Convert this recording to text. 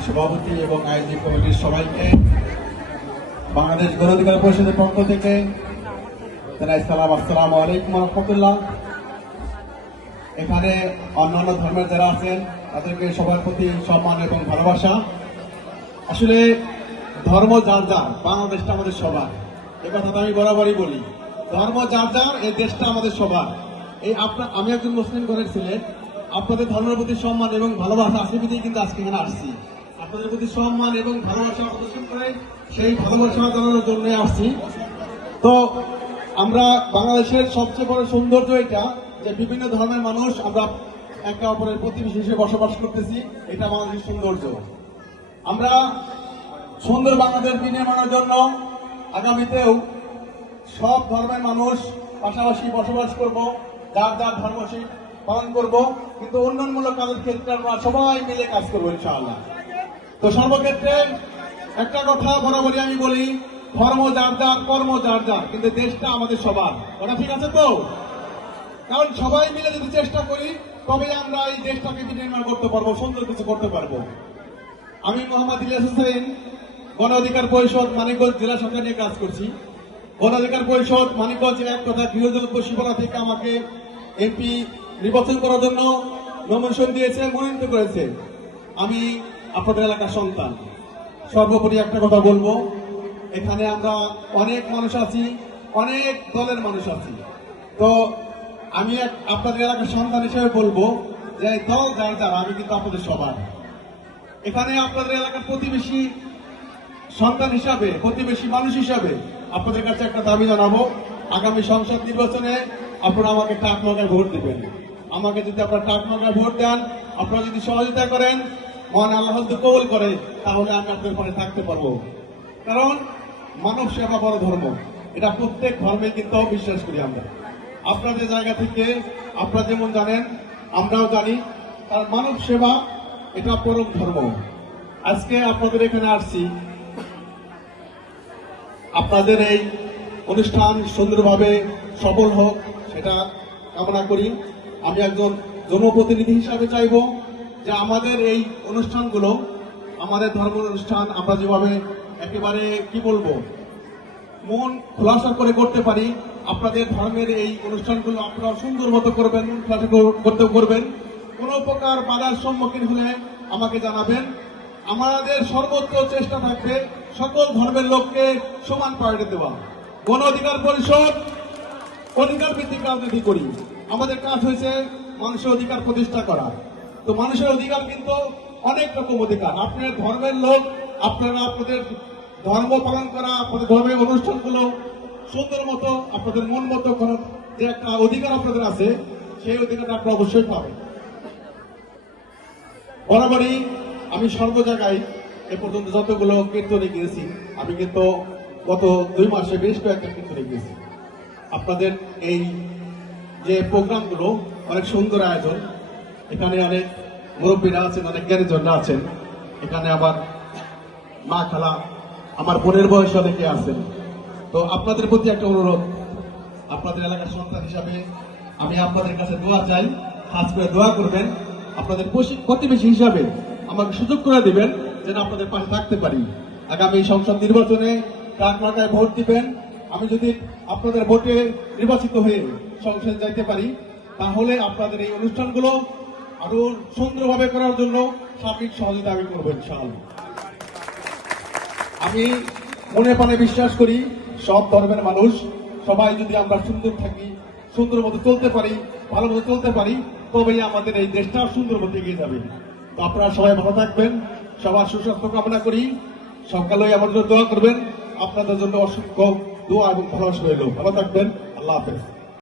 আমাদের সভাপতি এবং আয়োজক কমিটির সবাইকে বাংলাদেশ গণ অধিকার পরিষদের পক্ষ থেকে জানাই সালাম, আসসালামু আলাইকুম রহমতুল্লাহ। এখানে অন্যান্য ধর্মের যারা আছেন তাদেরকে সবার প্রতি সম্মান এবং ভালোবাসা। আসলে ধর্ম যার যার, বাংলাদেশটা আমাদের সবার, এ কথা তো আমি বরাবরই বলি। ধর্ম যার যার, এই দেশটা আমাদের সবার। আমি একজন মুসলিম ঘরের ছেলে, আপনাদের ধর্মের প্রতি সম্মান এবং ভালোবাসা আছে বিধেই কিন্তু আজকে এখানে আসছি। আপনাদের প্রতি সম্মান এবং ভালোবাসা প্রদর্শন করে সেই ভালোবাসা জানানোর জন্য আসছি। তো আমরা বাংলাদেশের সবচেয়ে বড় সৌন্দর্য এটা যে বিভিন্ন ধর্মের মানুষ আমরা একে অপরের প্রতিবেশী হিসেবে বসবাস করতেছি, এটা বাংলাদেশের সৌন্দর্য। আমরা সুন্দর বাংলাদেশ বিনির্মাণের জন্য আগামীতেও সব ধর্মের মানুষ পাশাপাশি বসবাস করব, যার যার ধর্ম সেই পালন করব, কিন্তু উন্নয়নমূলক কাজের ক্ষেত্রে আমরা সবাই মিলে কাজ করবো ইনশাআল্লাহ। তো সর্বক্ষেত্রে একটা কথা বরাবরই আমি বলি, ধর্ম যার যার, কর্ম যার যার, কিন্তু দেশটা আমাদের সবার। ওটা ঠিক আছে তো? কারণ সবাই মিলে যদি চেষ্টা করি তবে আমরা এই দেশটাকে বিনির্মাণ করতে পারবো, সুন্দর কিছু করতে পারবো। আমি মোহাম্মদ ইলিয়াস হোসেন, গণ অধিকার পরিষদ মানিকগঞ্জ জেলা শাখা নিয়ে কাজ করছি। গণ অধিকার পরিষদ মানিকগঞ্জ এক তথা গৃহজনক শিবরা থেকে আমাকে এমপি নির্বাচন করার জন্য নমিনেশন দিয়েছে, মনোনীত করেছে। আমি আপনাদের এলাকার সন্তান। সর্বোপরি একটা কথা বলবো, এখানে আমরা অনেক মানুষ আছি, অনেক দলের মানুষ আছি। তো আমি আপনাদের এলাকার সন্তান হিসেবে বলবো যে দল যার যার, আমি কিন্তু আপনাদের সবার। এখানে আপনাদের এলাকার প্রতিবেশী সন্তান হিসাবে, প্রতিবেশী মানুষ হিসাবে আপনাদের কাছে একটা দাবি জানাবো, আগামী সংসদ নির্বাচনে আপনারা আমাকে টাক নৌকায় ভোট দেবেন। আমাকে যদি আপনারা টাক নৌকায় ভোট দেন, আপনারা যদি সহযোগিতা করেন, মহান আল্লাহ যদি কবুল করে, তাহলে আমি আপনাদের পরে থাকতে পারবো। কারণ মানব সেবা বড় ধর্ম, এটা প্রত্যেক ধর্মে কিন্তু বিশ্বাস করি আমরা। আপনাদের জায়গা থেকে আপনারা যেমন জানেন, আমরাও জানি, আর মানব সেবা এটা পরম ধর্ম। আজকে আপনাদের এখানে আসছি, আপনাদের এই অনুষ্ঠান সুন্দরভাবে সফল হোক সেটা কামনা করি। আমি একজন জনপ্রতিনিধি হিসাবে চাইব যে আমাদের এই অনুষ্ঠানগুলো, আমাদের ধর্ম অনুষ্ঠান আমরা যেভাবে একেবারে কি বলবো মন খোলাসা করে করতে পারি, আপনাদের ধর্মের এই অনুষ্ঠানগুলো আপনারা সুন্দর মতো করবেন, খোলাসা করতে করবেন। কোনো প্রকার বাধার সম্মুখীন হলে আমাকে জানাবেন। আমাদের সর্বোচ্চ চেষ্টা থাকবে সকল ধর্মের লোককে সমান প্রায়োরিটি দেওয়া। গণ অধিকার পরিষদ অধিকার ভিত্তিক রাজনীতি করি। আমাদের কাজ হয়েছে মানুষের অধিকার প্রতিষ্ঠা করা। তো মানুষের অধিকার কিন্তু অনেক রকম অধিকার। আপনার ধর্মের লোক, আপনারা আপনাদের ধর্ম পালন করা, আপনাদের ধর্মের অনুষ্ঠানগুলো সুন্দর মতো আপনাদের মন মতো করার যে একটা অধিকার আপনাদের আছে, সেই অধিকারটা আপনারা অবশ্যই পাবেন। বরাবরই আমি সর্ব জায়গায় এ পর্যন্ত যতগুলো কীর্তনে গিয়েছি, আমি কিন্তু গত 2 মাসে বেশ কয়েকটা কীর্তনে গিয়েছি। আপনাদের এই যে প্রোগ্রামগুলো অনেক সুন্দর আয়োজন, এখানে অনেক মুরব্বীরা আছেন, অনেক জ্ঞানীজনরা আছেন। এখানে আবার মা খালা, আমার বোনের বয়সে অনেকে আছেন। তো আপনাদের প্রতি একটা অনুরোধ, আপনাদের এলাকার সন্তান হিসাবে আমি আপনাদের কাছে দোয়া চাই, খাস করে দোয়া করবেন। আপনাদের প্রতিবেশী হিসাবে আমাকে সুযোগ করে দিবেন যেন আপনাদের পাশে থাকতে পারি। আগামী সংসদ নির্বাচনে টাক মার্কায় ভোট দিবেন। আমি যদি আপনাদের ভোটে নির্বাচিত হয়ে সংসদে যাইতে পারি, তাহলে আপনাদের এই অনুষ্ঠানগুলো আরো সুন্দরভাবে করার জন্য সার্বিক সহযোগিতা আমি করবো ইনশাআল্লাহ। আমি মনে প্রাণে বিশ্বাস করি সব ধর্মের মানুষ সবাই যদি আমরা সুন্দর থাকি, সুন্দর মতো চলতে পারি, ভালো মতো চলতে পারি, তবেই আমাদের এই দেশটা সুন্দর মতো এগিয়ে যাবে। তো আপনারা সবাই ভালো থাকবেন, সবার সুস্বাস্থ্য কামনা করি। সকালে আমার জন্য দোয়া করবেন, আপনাদের জন্য অসংখ্য দোয়া এবং ভালোবাসা রইল। ভালো থাকবেন, আল্লাহ হাফেজ।